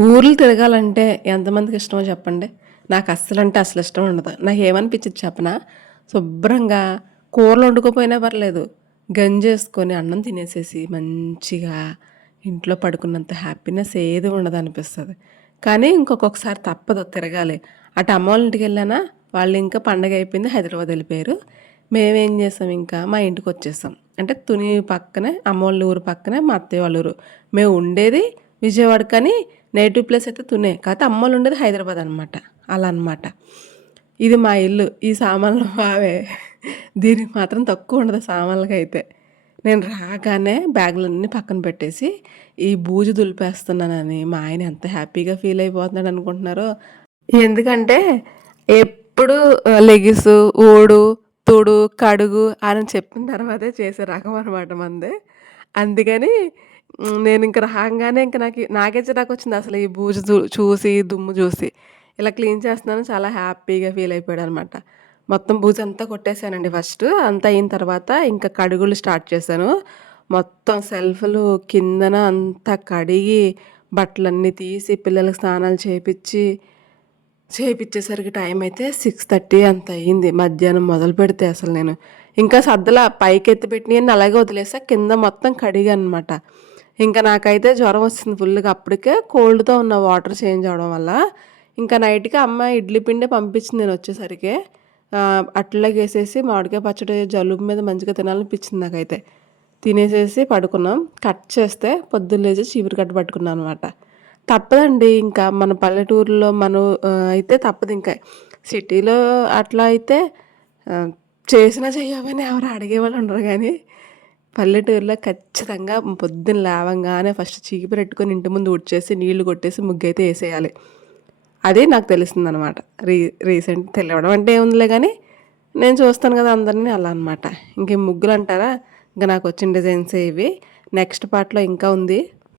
ఊర్లు తిరగాలంటే ఎంతమందికి ఇష్టమో చెప్పండి. నాకు అస్సలంటే అసలు ఇష్టం ఉండదు. నాకేమనిపించిద్ది చెప్పనా? శుభ్రంగా కూరలు వండుకోపోయినా పర్లేదు. గంజేసుకొని అన్నం తినేసేసి మంచిగా ఇంట్లో పడుకున్నంత హ్యాపీనెస్ ఏది ఉండదనిపిస్తది. కానీ ఇంకొకసారి తప్పదు తిరగాలి. అటు అమ్మోళ్ళ ఇంటికెళ్ళానా, వాళ్ళు ఇంకా పండగ అయిపోయింది హైదరాబాద్ వెళ్ళిపోయారు. మేమేం చేసాం ఇంకా మా ఇంటికొచ్చేసాం. అంటే తుని పక్కనే అమ్మోళ్ళ ఊరు పక్కనే మా అత్తయ్య వాళ్ళ ఊరు. మేము ఉండేది విజయవాడ కానీ నేటివ్ ప్లేస్ అయితే తునే. కాకపోతే అమ్మోళ్ళు ఉండేది హైదరాబాద్ అనమాట. అలా అనమాట. ఇది మా ఇల్లు. ఈ సామాన్లు మావే. దీనికి మాత్రం తక్కువ ఉండదు సామాన్లకైతే. నేను రాగానే బ్యాగులన్నీ పక్కన పెట్టేసి ఈ బూజు దులిపేస్తున్నానని మా ఆయన ఎంత హ్యాపీగా ఫీల్ అయిపోతున్నాడు అనుకుంటున్నారో. ఎందుకంటే ఎప్పుడు లెగిసు, ఊడు, తుడు, కడుగు అని చెప్పిన తర్వాతే చేసే రకం అనమాట మనది. అందుకని నేను ఇంక రాంగానే ఇంక నాకే చిరాకొచ్చింది అసలు ఈ బూజు చూసి, దుమ్ము చూసి. ఇలా క్లీన్ చేస్తున్నాను చాలా హ్యాపీగా ఫీల్ అయిపోయాడనమాట. మొత్తం బూజంతా కొట్టేసానండి ఫస్ట్. అంతా అయిన తర్వాత ఇంకా కడుగులు స్టార్ట్ చేశాను. మొత్తం సెల్ఫ్‌లు కిందన అంతా కడిగి, బట్టలన్నీ తీసి, పిల్లలకి స్నానాలు చేపిచ్చేసరికి టైం అయితే 6:30 అంత అయింది. మధ్యాహ్నం మొదలుపెడితే అసలు నేను. ఇంకా సద్దలా పైకెత్తి పెట్టినయన్నీ అలాగే వదిలేసా. కింద మొత్తం కడిగాననమాట. ఇంకా నాకైతే జ్వరం వచ్చింది ఫుల్‌గా. అప్పటికే కోల్డ్‌తో ఉన్న వాటర్ చేంజ్ అవ్వడం వల్ల. ఇంకా నైట్‌కి అమ్మ ఇడ్లీ పిండే పంపించింది నేనొచ్చేసరికే. అట్లగేసేసి మామిడికాయ పచ్చడి జలుబు మీద మంచిగా తినాలనిపించింది నాకైతే. తినేసేసి పడుకున్నాం. కట్ చేస్తే పొద్దున్న లేచి చీపురు కట్ట పట్టుకున్నాను అనమాట. తప్పదండి ఇంకా మన పల్లెటూరులో మనం అయితే తప్పదింక. సిటీలో అట్లా అయితే చేసినా చెయ్యమని ఎవరు అడిగేవాళ్ళు ఉండరు గానీ, పల్లెటూరులో ఖచ్చితంగా పొద్దున్న లేవంగానే ఫస్ట్ చీపురెట్టుకొని ఇంటి ముందు ఊడ్చేసి, నీళ్లు కొట్టేసి ముగ్గైతే ఏసేయాలి. అది నాకు తెలిసిందనమాట. రీసెంట్ తెలవడం అంటే ఏముందిలే గానీ, నేను చూస్తాను కదా అందరిని అలా అనమాట. ఇంక ఈ ముగ్గులంటారా, ఇంక నాకొచ్చిన డిజైన్సే ఇవి. నెక్స్ట్ పార్ట్‌లో ఇంకా ఉంది.